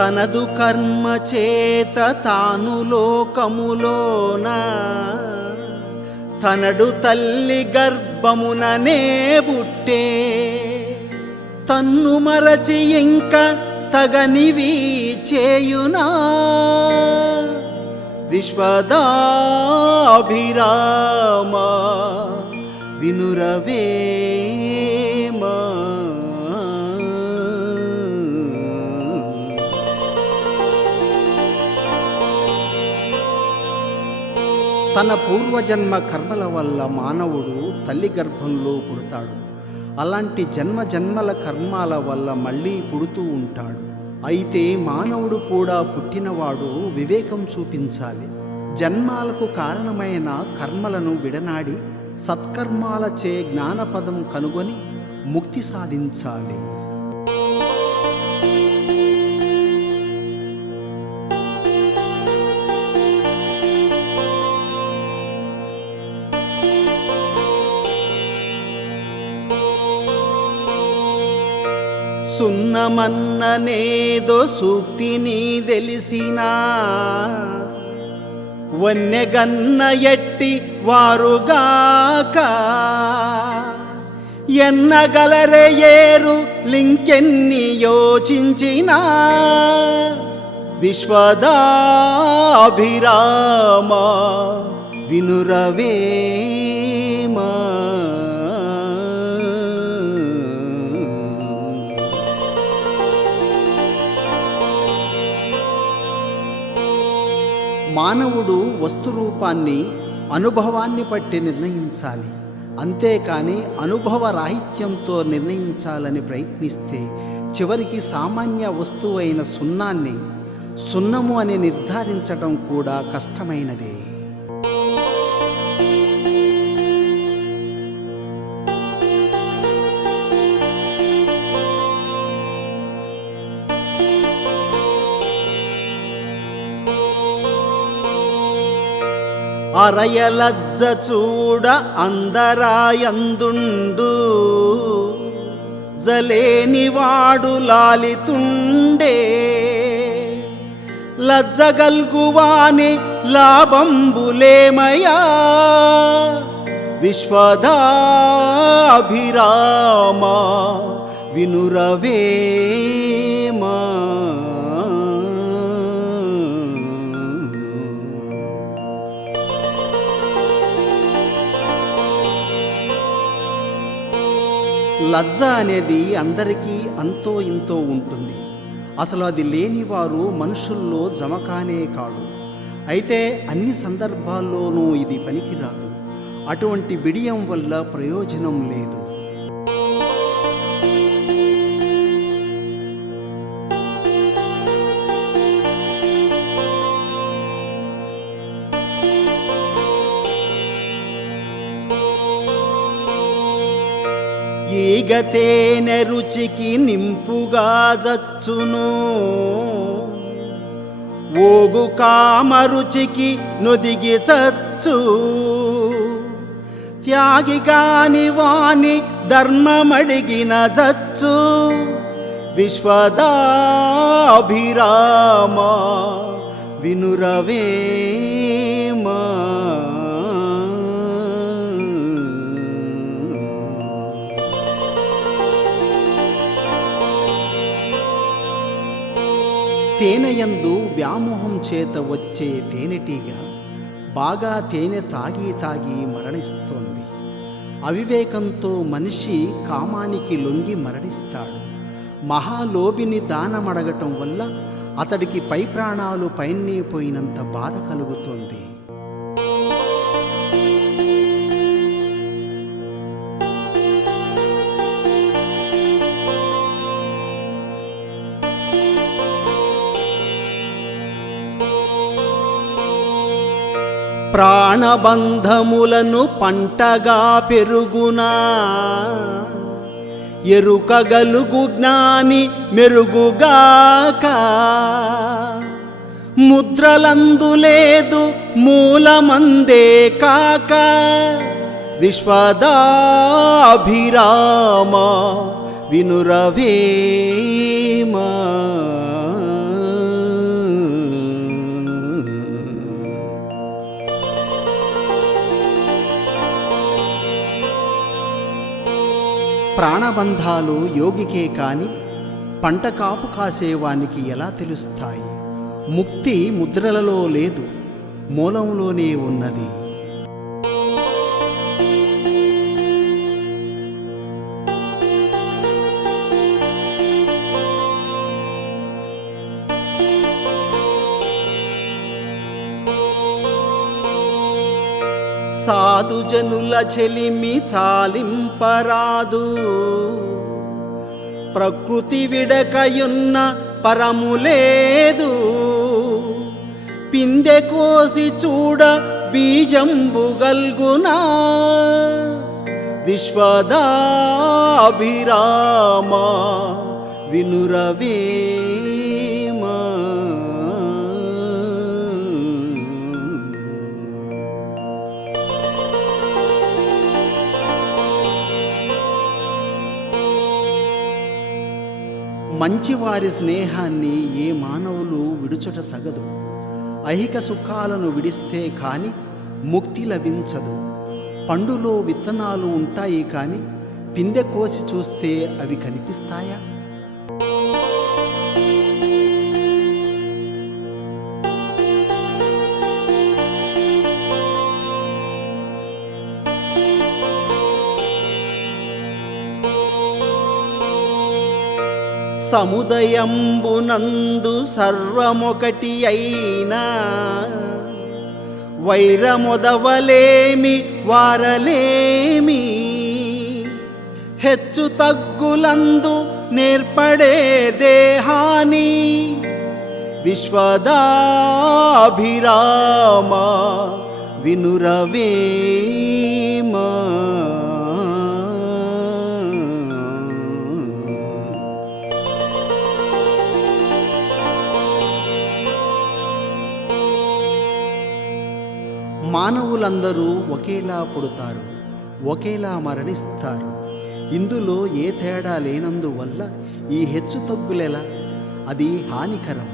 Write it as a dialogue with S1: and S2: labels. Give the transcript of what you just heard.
S1: తనదు కర్మ చేత తాను లోకములోన. తనడు తల్లి గర్భముననే బుట్టే. తన్ను మరచి ఇంక తగనివి చేయునా. విశ్వదాభిరామ వినురవే.
S2: తన పూర్వజన్మ కర్మల వల్ల మానవుడు తల్లి గర్భంలో పుడతాడు. అలాంటి జన్మ జన్మల కర్మాల వల్ల మళ్ళీ పుడుతూ ఉంటాడు. అయితే మానవుడు కూడా పుట్టినవాడు వివేకం చూపించాలి. జన్మాలకు కారణమైన కర్మలను విడనాడి సత్కర్మాలచే జ్ఞానపదం కనుగొని ముక్తి సాధించాలి.
S3: సున్నమన్ననేదో సూక్తిని తెలిసినా. వన్యగన్న ఎట్టి వారుగాక. ఎన్నగలరే ఏరు లింకెన్ని యోచించినా. విశ్వదాభిరామ వినురవేమా.
S2: మానవుడు వస్తురూపాన్ని అనుభవాన్ని బట్టి నిర్ణయించాలి. అంతేకాని అనుభవ రాహిత్యంతో నిర్ణయించాలని ప్రయత్నిస్తే చివరికి సామాన్య వస్తువైన సున్నాన్ని సున్నము అని నిర్ధారించడం కూడా కష్టమైనదే.
S4: అరయలజ్జ చూడ అందరాయందుండు. జలేనివాడు లాలితుండే. లజ్జగల్గువాని లాభంబులేమయా విశ్వదాభిరామ వినురవే.
S2: లజ్జ అనేది అందరికీ అంతో ఇంతో ఉంటుంది. అసలు అది లేనివారు మనుషుల్లో జమకానే కాడు. అయితే అన్ని సందర్భాల్లోనూ ఇది పనికిరాదు. అటువంటి బిడియం వల్ల ప్రయోజనం లేదు.
S5: ఈగతేనె రుచికి నింపుగా జచ్చును. ఓగు కామ రుచికి నొదిగి చచ్చు. త్యాగి కాని వాని ధర్మమడిగిన జచ్చు. విశ్వదాభిరామ వినురవేమా.
S2: తేనెయందు వ్యామోహం చేత వచ్చే తేనెటీగ బాగా తేనె తాగి తాగి మరణిస్తోంది. అవివేకంతో మనిషి కామానికి లొంగి మరణిస్తాడు. మహాలోభిని దానమడగటం వల్ల అతడికి పై ప్రాణాలు పైన్నే పోయినంత బాధ కలుగుతోంది.
S6: ప్రాణబంధములను పంటగా పెరుగునా? ఎరుకగలుగు జ్ఞాని మెరుగుగాక ముద్రలందు మూలమందే కాక? విశ్వదాభిరామ వినురవేమా
S2: ప్రాణబంధాలు యోగికే కాని పంట కాపు కాసేవానికి ఎలా తెలుస్తాయి? ముక్తి ముద్రలలో లేదు మూలంలోనే ఉన్నది.
S7: సాధుజనుల చెలిమి చాలింపరాదు. ప్రకృతి విడకయున్న పరములేదు. పిందె కోసి చూడ బీజంబుగల్గునా విశ్వదాభిరామ వినురవే.
S2: మంచివారి స్నేహాన్ని ఏ మానవులు విడుచుట తగదు. ఐహిక సుఖాలను విడిస్తే కాని ముక్తి లభించదు. పండులో విత్తనాలు ఉంటాయి కానీ పిందె కోసి చూస్తే అవి కనిపిస్తాయా?
S8: సముదయంబునందు సర్వమొకటి అయినా. వైరమొదవలేమి వారలేమి. హెచ్చు తగ్గులందు నేర్పడే దేహాని. విశ్వదాభిరామ వినురవేమా.
S2: మానవులందరూ ఒకేలా పుడతారు ఒకేలా మరణిస్తారు. ఇందులో ఏ తేడా లేనందువల్ల ఈ హెచ్చు తగ్గులెలా అది హానికరం.